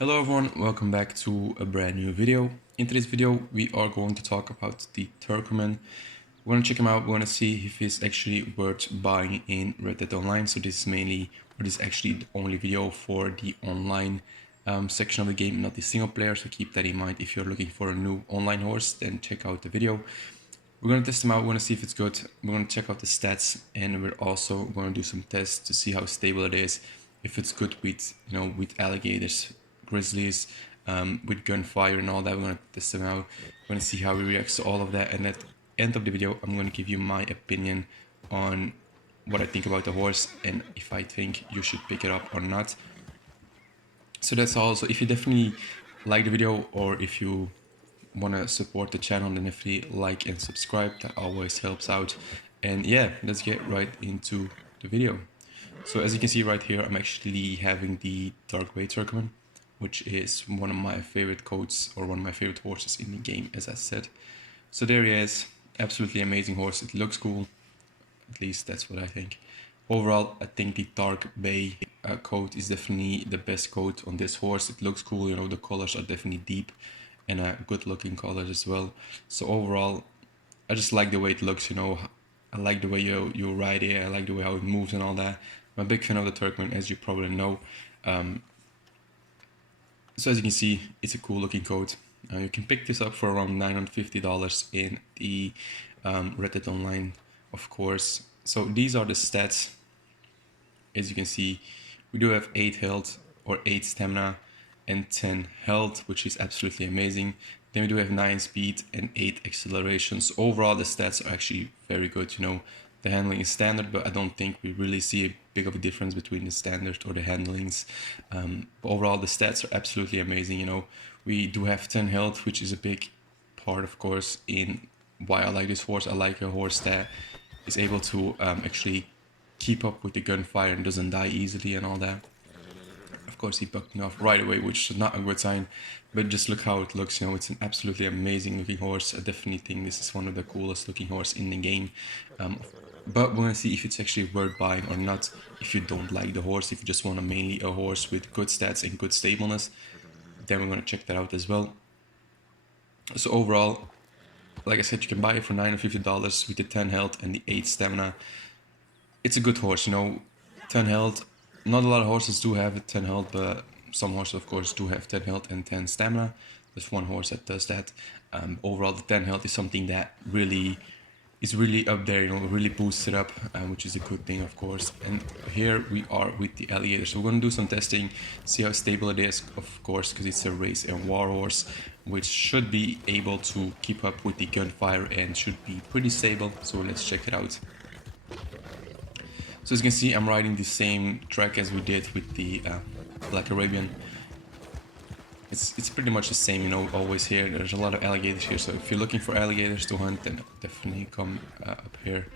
Hello everyone, welcome back to a brand new video. In today's video, we are going to talk about the Turkoman. We're going to check him out, we're going to see if he's actually worth buying in Red Dead Online. So this is actually the only video for the online section of the game, not the single player. So keep that in mind. If you're looking for a new online horse, then check out the video. We're going to test him out, we're going to see if it's good. We're going to check out the stats, and we're also going to do some tests to see how stable it is, if it's good with, with alligators, grizzlies, with gunfire and all that. We're going to test them out. We're going to see how he reacts to all of that, and at the end of the video, I'm going to give you my opinion on what I think about the horse and if I think you should pick it up or not. So that's all. So if you definitely like the video, or if you want to support the channel, then definitely like and subscribe. That always helps out. And yeah, let's get right into the video. So as you can see right here, I'm actually having the Dark Bay Turkoman, which is one of my favorite coats, or one of my favorite horses in the game, as I said. So there he is, absolutely amazing horse. It looks cool, at least that's what I think. Overall, I think the Dark Bay coat is definitely the best coat on this horse. It looks cool, the colors are definitely deep and good looking colors as well. So overall, I just like the way it looks, I like the way you ride it, I like the way how it moves and all that. I'm a big fan of the Turkmen, as you probably know. So as you can see, it's a cool looking coat. You can pick this up for around $950 in the Red Dead Online, of course. So these are the stats. As you can see, we do have 8 health or 8 stamina and 10 health, which is absolutely amazing. Then we do have 9 speed and 8 accelerations. Overall, the stats are actually very good. The handling is standard, but I don't think we really see a big of a difference between the standard or the handlings. But overall, the stats are absolutely amazing. We do have 10 health, which is a big part, of course, in why I like this horse. I like a horse that is able to actually keep up with the gunfire and doesn't die easily and all that. Of course, he bucked me off right away, which is not a good sign, but just look how it looks. It's an absolutely amazing looking horse. I definitely think this is one of the coolest looking horse in the game. But we're gonna see if it's actually worth buying or not. If you don't like the horse, if you just want mainly a horse with good stats and good stableness, then we're gonna check that out as well. So overall, like I said, you can buy it for $950 with the 10 health and the 8 stamina. It's a good horse, 10 health. Not a lot of horses do have 10 health, but some horses, of course, do have 10 health and 10 stamina. There's one horse that does that. Overall, the 10 health is something that is really up there, really boosts it up, which is a good thing, of course. And here we are with the alligator. So we're going to do some testing, see how stable it is, of course, because it's a race and war horse, which should be able to keep up with the gunfire and should be pretty stable. So let's check it out. So as you can see, I'm riding the same track as we did with the Black Arabian. It's pretty much the same, always here. There's a lot of alligators here, so if you're looking for alligators to hunt, then definitely come up here.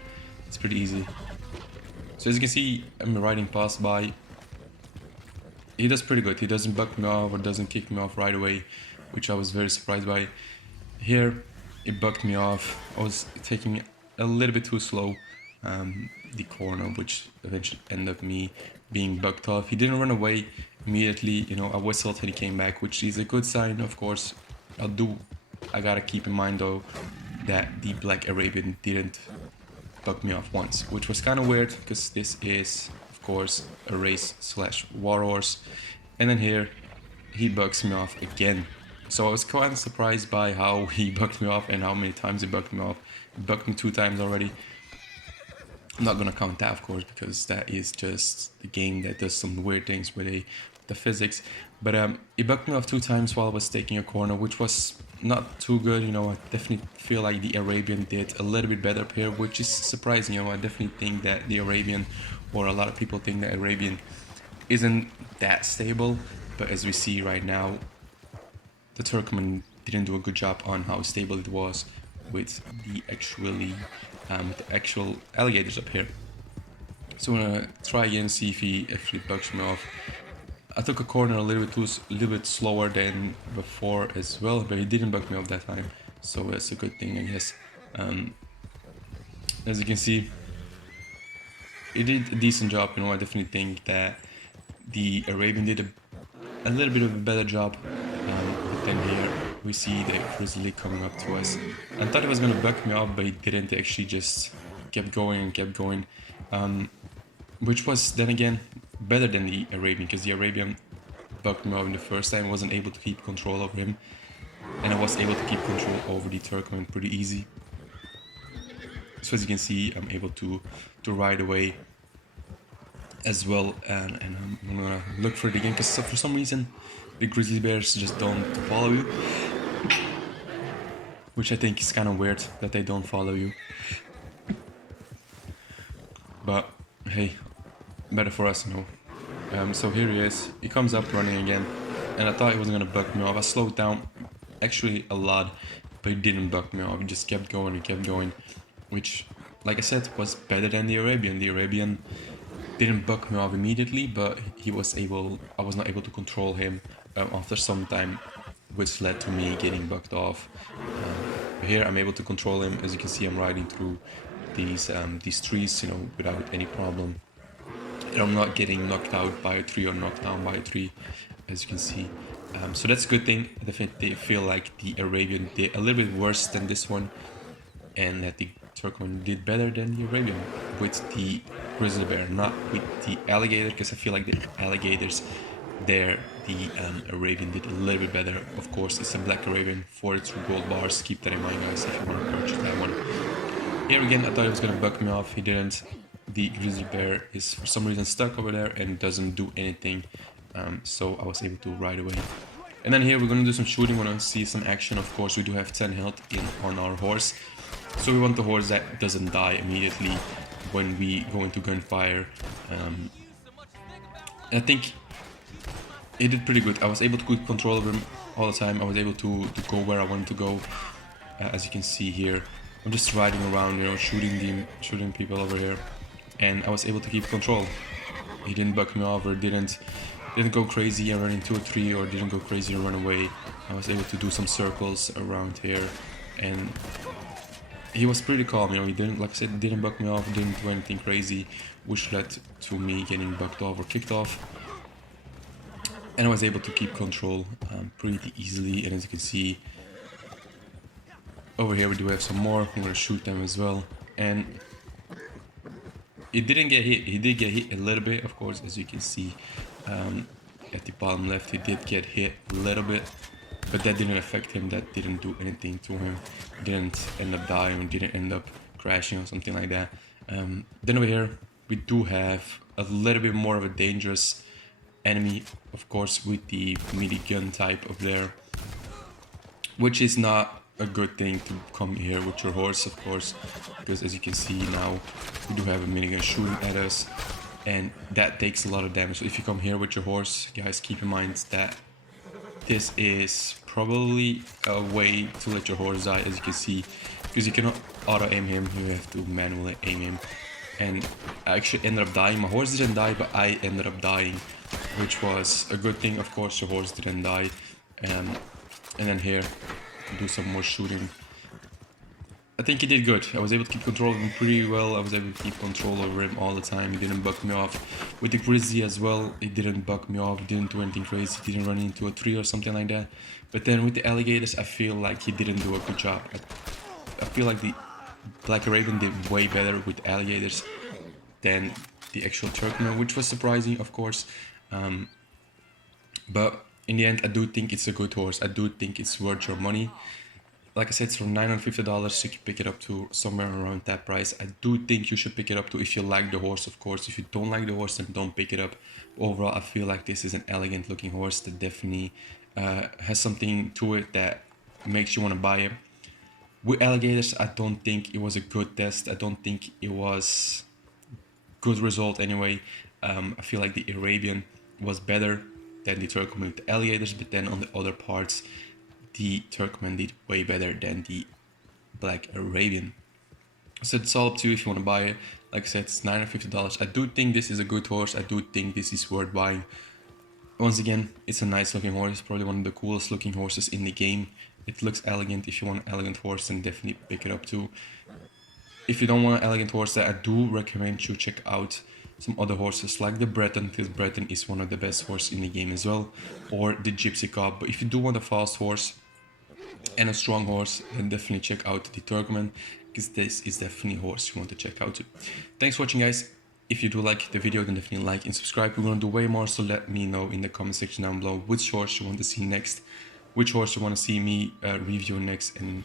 It's pretty easy. So as you can see, I'm riding past by. He does pretty good. He doesn't buck me off or doesn't kick me off right away, which I was very surprised by. Here, it bucked me off. I was taking a little bit too slow. The corner, which eventually ended up me being bucked off. He didn't run away immediately, I whistled and he came back, which is a good sign, of course. I gotta keep in mind though that the Black Arabian didn't buck me off once, which was kind of weird because this is, of course, a race / war horse. And then here he bucks me off again. So I was quite surprised by how he bucked me off and how many times he bucked me off. He bucked me 2 times already. I'm not gonna count that, of course, because that is just the game that does some weird things with the physics. But he bucked me off 2 times while I was taking a corner, which was not too good. I definitely feel like the Arabian did a little bit better up here, which is surprising. I definitely think that the Arabian, or a lot of people think that Arabian isn't that stable. But as we see right now, the Turkmen didn't do a good job on how stable it was with the actual alligators up here. So I'm gonna try again and see if he actually bugs me off. I took a corner a little bit slower than before as well, but he didn't bug me off that time, so that's a good thing, I guess. As you can see, he did a decent job. I definitely think that the Arabian did a a little bit of a better job. But then here we see the Grizzly coming up to us. I thought it was gonna buck me off, but it didn't. It actually just kept going and kept going, which was then again better than the Arabian, because the Arabian bucked me off in the first time. I wasn't able to keep control over him, and I was able to keep control over the Turkoman pretty easy. So as you can see, I'm able to ride away as well, and I'm gonna look for it again, because for some reason the Grizzly Bears just don't follow you, which I think is kind of weird that they don't follow you. But hey, better for us, you know. So here he is. He comes up running again, and I thought he wasn't gonna buck me off. I slowed down actually a lot, but he didn't buck me off. He just kept going and kept going, which, like I said, was better than the Arabian. The Arabian didn't buck me off immediately, but I was not able to control him after some time, which led to me getting bucked off. Here I'm able to control him. As you can see, I'm riding through these trees, you know, without any problem. And I'm not getting knocked out by a tree or knocked down by a tree, as you can see. So that's a good thing. I definitely feel like the Arabian did a little bit worse than this one, and that the Turkoman did better than the Arabian with the Grizzly Bear, not with the alligator, because I feel like the alligators there, the Arabian did a little bit better. Of course, it's a black Arabian, 42 gold bars. Keep that in mind, guys, if you want to purchase that one. Here again, I thought he was going to buck me off. He didn't. The Grizzly Bear is for some reason stuck over there and doesn't do anything. So I was able to ride away. And then here we're going to do some shooting. We're going to see some action. Of course, we do have 10 health on our horse. So we want the horse that doesn't die immediately when we go into gunfire. I think he did pretty good. I was able to keep control of him all the time. I was able to go where I wanted to go. As you can see here, I'm just riding around, you know, shooting people over here, and I was able to keep control. He didn't buck me off, or didn't go crazy and run into a tree, or didn't go crazy and run away. I was able to do some circles around here, and he was pretty calm, you know. He didn't, like I said, didn't buck me off, didn't do anything crazy, which led to me getting bucked off or kicked off. And I was able to keep control pretty easily. And as you can see, over here we do have some more. I'm gonna shoot them as well. And it didn't get hit. He did get hit a little bit, of course, as you can see. At the bottom left, he did get hit a little bit, but that didn't affect him. That didn't do anything to him. He didn't end up dying, didn't end up crashing or something like that. Then over here, we do have a little bit more of a dangerous enemy, of course, with the minigun type of there, which is not a good thing to come here with your horse, of course, because as you can see now, we do have a minigun shooting at us, and that takes a lot of damage. So if you come here with your horse, guys, keep in mind that this is probably a way to let your horse die, as you can see, because you cannot auto aim him, you have to manually aim him. And I actually ended up dying. My horse didn't die, but I ended up dying, which was a good thing. Of course, your horse didn't die. And then here, do some more shooting. I think he did good. I was able to keep control of him pretty well. I was able to keep control over him all the time. He didn't buck me off. With the Grizzly as well, he didn't buck me off. He didn't do anything crazy. He didn't run into a tree or something like that. But then with the alligators, I feel like he didn't do a good job. I feel like the Black Arabian did way better with alligators than the actual Turkoman, which was surprising, of course. But in the end, I do think it's a good horse. I do think it's worth your money. Like I said, it's for $950. You can pick it up to somewhere around that price. I do think you should pick it up to if you like the horse, of course. If you don't like the horse, then don't pick it up. Overall, I feel like this is an elegant looking horse that definitely has something to it that makes you want to buy it. With alligators, I don't think it was a good test. I don't think it was good result anyway. I feel like the Arabian was better than the Turkoman with the alligators, but then on the other parts, the Turkoman did way better than the Black Arabian. So it's all up to you if you want to buy it. Like I said, it's $950. I do think this is a good horse. I do think this is worth buying. Once again, it's a nice looking horse. It's probably one of the coolest looking horses in the game. It looks elegant. If you want an elegant horse, then definitely pick it up too. If you don't want an elegant horse, I do recommend you check out some other horses like the Breton, because Breton is one of the best horses in the game as well, or the Gypsy Cob. But if you do want a fast horse and a strong horse, then definitely check out the Turkoman, because this is definitely a horse you want to check out too. Thanks for watching, guys. If you do like the video, then definitely like and subscribe. We're gonna do way more, so let me know in the comment section down below which horse you want to see next, which horse you want to see me review next, and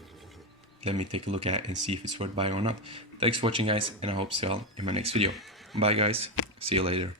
let me take a look at it and see if it's worth buying or not. Thanks for watching, guys, and I hope to see you all in my next video. Bye, guys. See you later.